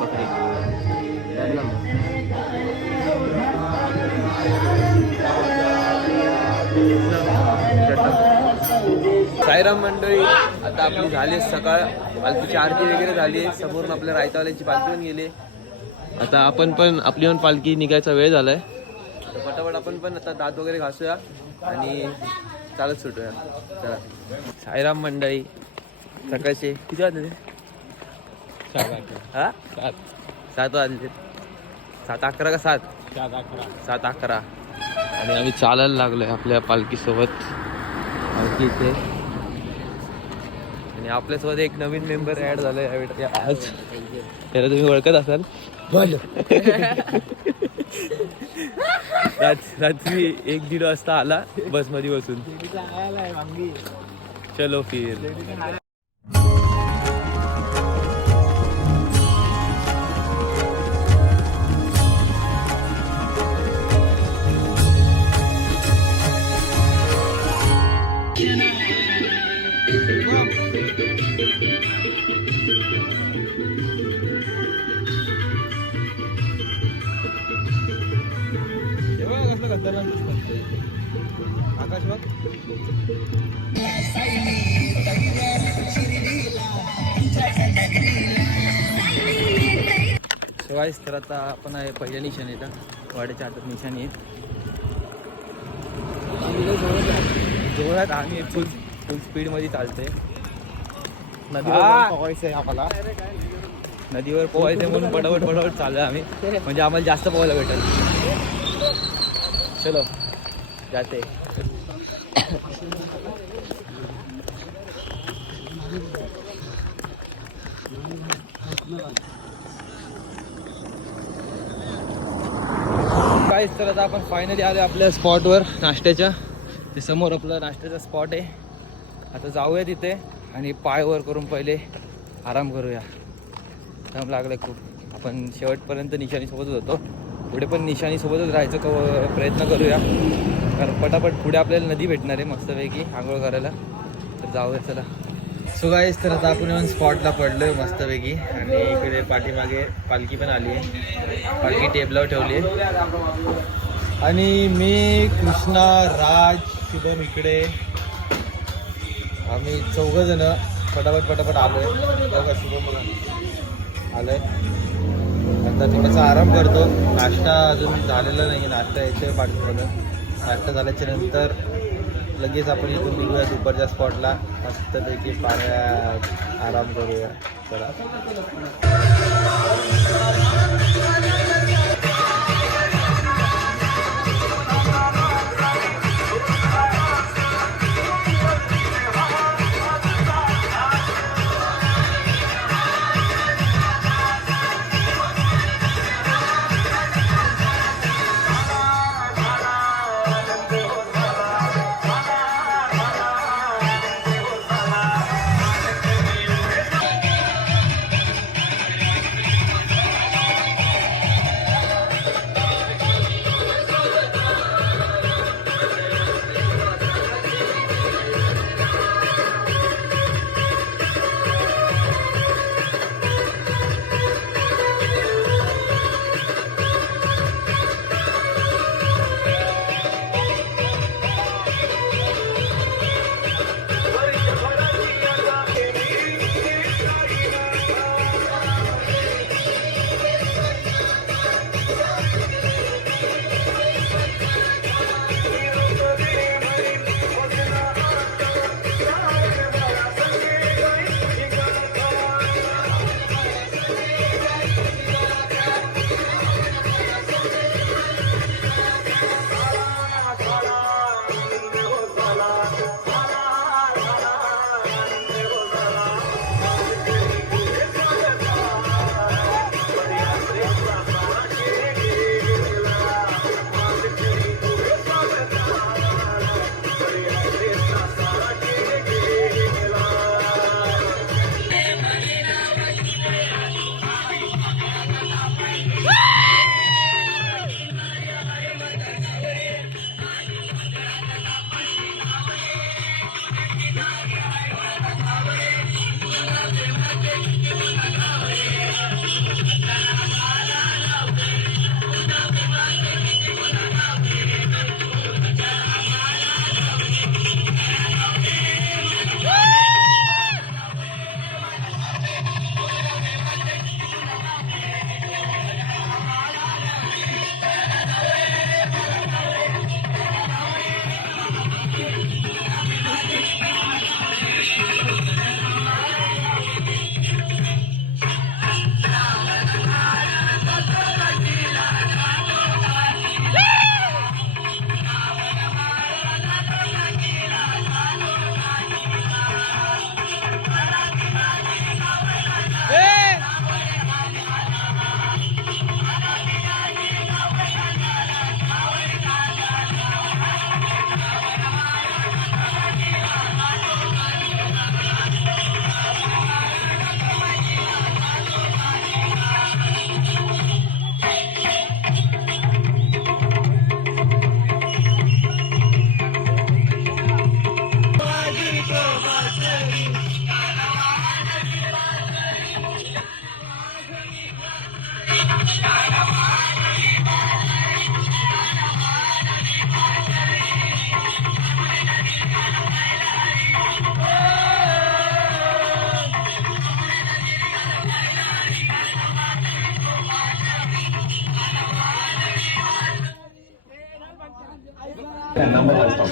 बकरी साईराम मंडळी, आता आपली झाली सकाळ, पालखीची आरती वगैरे झाली. समोरून आपल्या रायतावाल्याची पालखी पण गेली. आता आपण पण आपली पण पालखी निघायचा वेळ झालाय, तर पटापट आपण पण आता दात वगैरे घासूया आणि चालत सुटूया. चला. साईराम मंडळी, सकाळचे किती वाजले? 7 वाजले. 7:11 का 7? 7:11. आणि आम्ही चालायला लागलोय आपल्या पालखीसोबत. पालखी इथे आणि आपल्यासोबत एक नवीन मेंबर ऍड झालाय आज. त्याला तुम्ही ओळखत असाल. रात्री 1-1:30 वाजता आला बसमध्ये बसून. चलो फिर. आकाश बघ. गाईस, तर आता आपण आहे पहिल्या निशाणी, वाड्याच्या हातात निशाणी आहे. जोरात आम्ही फुल स्पीडमध्ये चालते. नदीवर पोहायचंय आम्हाला, नदीवर पोहायचंय म्हणून पटापट चाललोय आम्ही, म्हणजे आम्हाला जास्त पोहायला भेटेल. चलो जाते. काहीच, तर आता आपण फायनली आलो आपल्या स्पॉटवर नाश्त्याच्या. ते समोर आपलं नाश्त्याचा स्पॉट आहे. आता जाऊया तिथे आणि पाय वर करून पहिले आराम करूया. दम लागलं खूप. आपण शेवटपर्यंत निशाणीसोबतच होतो, पुढे पण निशाणीसोबतच राहायचं प्रयत्न करूया, कारण पटापट पुढे आपल्याला नदी भेटणार आहे मस्तपैकी आंघोळ करायला. तर जाऊया चला. सो गाईस, तर आता आपण येऊन स्पॉटला पडलोय मस्तपैकी आणि इकडे पाठीमागे पालखी पण आली आहे. पालखी टेबलावर ठेवली आहे आणि मी, कृष्णा, राज, शुभम इकडे, आम्ही 4 जण पटापट आलोय. बघा शुभम आलोय. आता थोडासा आराम करतो. नाश्ता अजून झालेला नाही, नाश्ता यायचं पाठवलं. नाश्ता झाल्याच्या नंतर लगेच आपण इथून निघूया दुपारच्या स्पॉटला. मस्तपैकी पाण्यात आराम करूया. चला.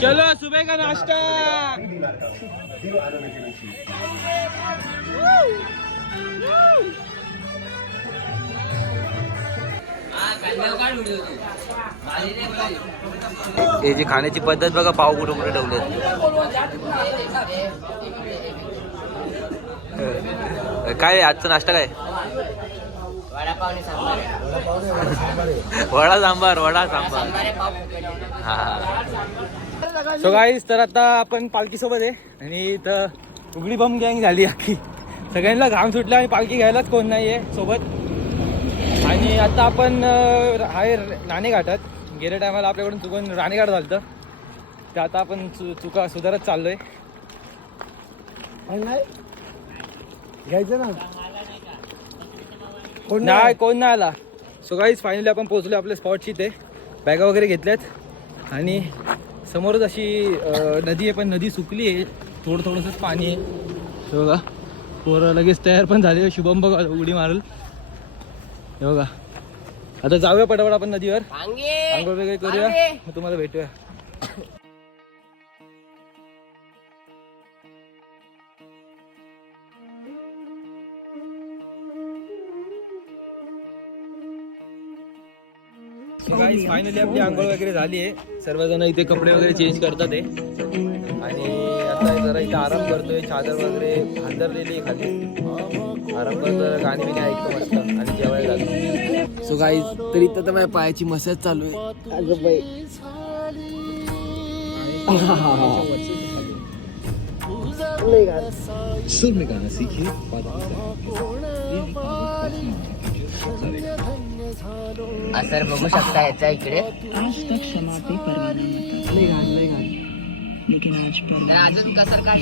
चलो सुबह का नाश्ता. हे जी खाण्याची पद्धत बघा, पाव कुठे कुठे ठेवले. काय आजचा नाश्ता काय? वडा सांबार. हा. सो गाईस, तर आता आपण पालखी सोबत आहे आणि इथं उघडी बम गँग झाली अख्खी. सगळ्यांना घाम सुटला आणि पालखी घ्यायलाच कोण नाहीये सोबत. आणि आता आपण आहे राणेघाटात. गेल्या टायमाला आपल्याकडून चुकून राणेघाट झालं, ते आता आपण चुका सुधारत चाललोय. घ्यायचं ना, कोण नाही आला. सो गाईस, फायनली आपण पोहोचलो आपल्या स्पॉटची. ते बॅगा वगैरे घेतल्यात आणि समोरच अशी नदी आहे, पण नदी सुकली आहे, थोडंसंच पाणी आहे. हे बघा, पोरं लगेच तयार पण झाले. शुभम बघा उडी मारल. हे बघा, आता जाऊया पटापट आपण नदीवर, आंघोळ वगैरे करूया, मग तुम्हाला भेटूया. फायनली आपली आंघोळ वगैरे झाली आहे. सर्वजण इथे कपडे वगैरे चेंज करतात आहे आणि आता जरा इथे आराम करतोय. चादर वगैरे हांतरलेली आहे खाली, आराम करतोय, गाणी बिणी ऐकतो मस्त आणि जेवायला जातो. सो गाईज, तरी इथं तर माझ्या पायाची मसाज चालू आहे. अगं बाई, सर बघू शकता याच्या इकडे अजून कसर काय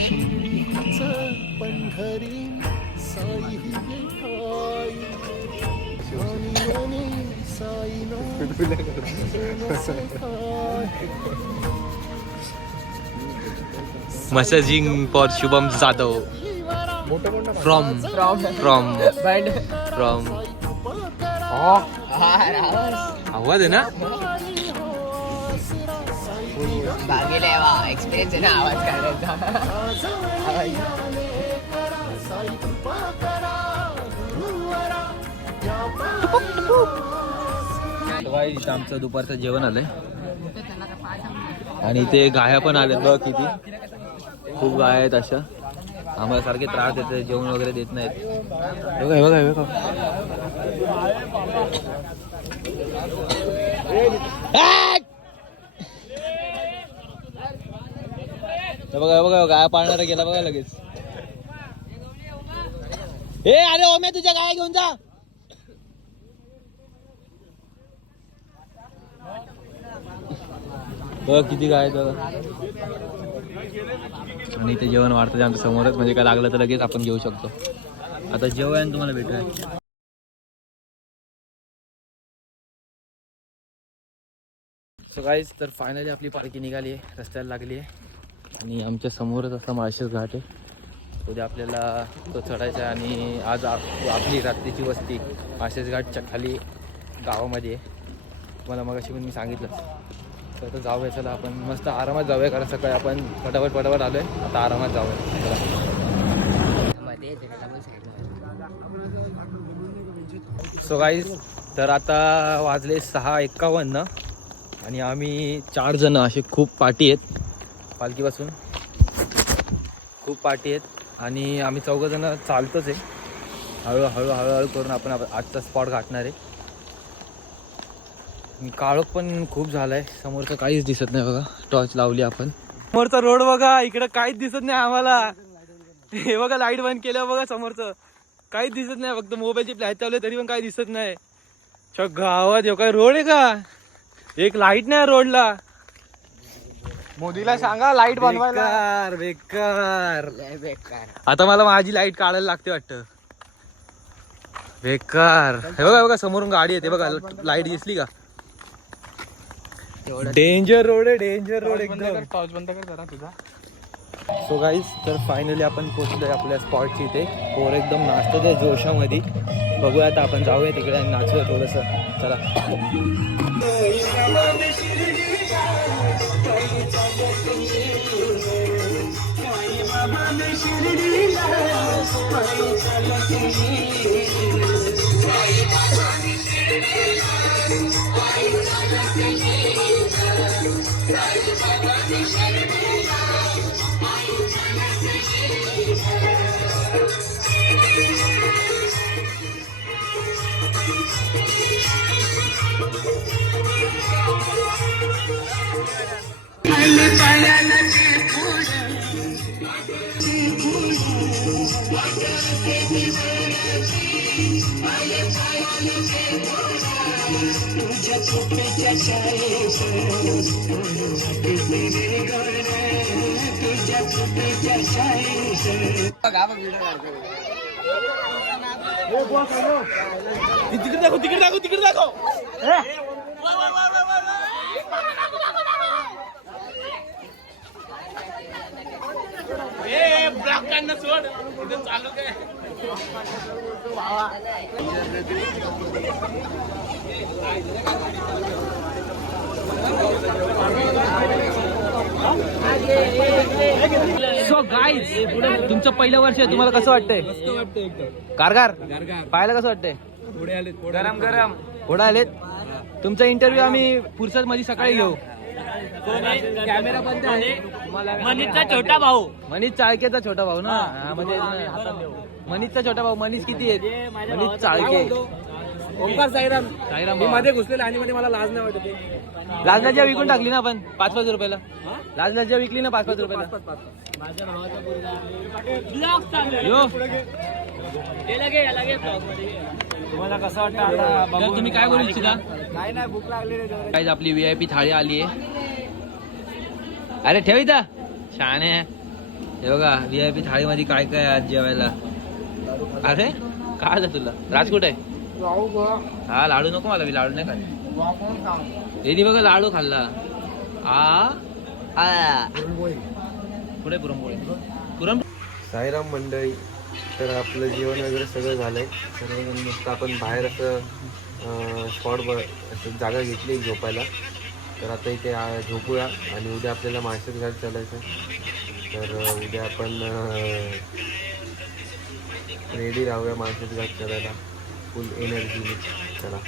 massaging for Shubham Jadhav from आवाज आहे ना, बागेला एक्सपिरियन्स आहे ना आवाज काढायचा. इथं आमचं दुपारचं जेवण आलंय आणि इथे गाया पण आल्यात बघ, किती खूप गाय आहेत अशा. आम्हाला सारखे त्रास देते, जेवण वगैरे देत नाहीत. बघा बघा बघा बघा गाय पाळणारा गेला बघा लगेच. ए अरे ओम्या, तुझ्या गाय घेऊन जा. बघ किती गाय आहेत बघा. आणि इथे जेवण वाढतं आमच्या समोरच, म्हणजे काय लागलं तर लगेच आपण घेऊ शकतो. आता जेवण तुम्हाला भेटूया. सो गाईज, तर फायनली आपली पालखी निघाली आहे, रस्त्याला लागली आहे आणि आमच्या समोरच असा माळशेज घाट आहे. उद्या आपल्याला तो चढायचा आहे आणि आज आपली रात्रीची वस्ती माळशेज घाटच्या खाली गावामध्ये आहे. तुम्हाला मगाशी पण मी सांगितलं. तर आता जाऊया, चला आपण मस्त आरामात जाऊया, कारण सकाळी आपण फटाफट आलोय. आता आरामात जाऊया. सो गाईज, तर आता वाजले 6:51 आणि आम्ही 4 जण असे, खूप पाठी आहेत पालखीपासून, खूप पाठी आहेत आणि आम्ही 4 जण चालतोच आहे. हळूहळू करून आपण आजचा स्पॉट गाठणार आहे. काळोख पण खूप झालाय, समोरचं काहीच दिसत नाही बघा. टॉर्च लावली आपण, समोरचा रोड बघा, इकडं काहीच दिसत नाही आम्हाला. हे बघा, लाईट बंद केल्यावर बघा समोरचं काहीच दिसत नाही, फक्त मोबाईलची फ्लॅश चालू तरी पण काही दिसत नाही. गावात येऊ काय रोड आहे का? एक लाईट नाही रोडला. मोदीला सांगा लाईट बनवायला. बेकार. आता मला माझी लाईट काढायला लागते वाटतं. बेकार. हे बघा समोरून गाडी येते बघा, लाईट दिसली का? डेंजर रोड आहे, डेंजर रोड एकदम. टॉर्च बंद कर जरा तुझा. सो गाईज, तर फायनली आपण पोहोचलोय आपल्या स्पॉटची. इथे पोर एकदम नाचतात जोशामध्ये. बघूया आता आपण जाऊया तिकडे आणि नाचूया थोडंसं. चला. तिकडे दाखव. चालू काय सो गाईज, तुमचं पहिलं वर्ष आहे, तुम्हाला कसं वाटतंय? कारगार पाहायला कसं वाटतंय? गरम गरम घोडा आलेत. तुमचा इंटरव्ह्यू आम्ही पुरसत मध्ये सकाळी घेऊ. कॅमेरा बंद आहे. मनीषचा छोटा भाऊ, मनीष चाळकेचा छोटा भाऊ ना. म्हणजे मनीषचा छोटा भाऊ. मनीष किती आहेत? मनीष चाळके. ओंकार साईराम. साईराम मी भाऊ. मध्ये घुसलेला आणि मध्ये मला लाज नाही वाटत ते. लाजलाज्या विकून टाकली ना आपण 5-5 रुपयाला. लाजलाज्या विकली ना 5-5 रुपयाला. ब्लॉग चालू आहे. यो तुम्हाला कसं वाटतं आता? तर तुम्ही काय बोलू इच्छिता? काय नाही, भूक लागली रे. काय आपली VIP थाळी आली आहे. अरे ठेव इथं शहाणे. हे बघा VIP थाळीमध्ये काय काय आहे आज जेवायला. अरे काय झालं तुला? राजकोट आहे. हा लाडू नको मला, मी लाडू नाही खात. यांनी बघा लाडू खाल्ला. पुढे पुरणपोळी. साईराम मंडळी, तर आपलं जेवण वगैरे सगळं झालंय. तर मस्त आपण बाहेर असं स्पॉटवर असं जागा घेतली झोपायला. तर आता इथे झोपूया आणि उद्या आपल्याला माळशेज घाट चालायचं. तर उद्या आपण रेडी राहूया माळशेज घाट चालायला फुल एनर्जी. चला.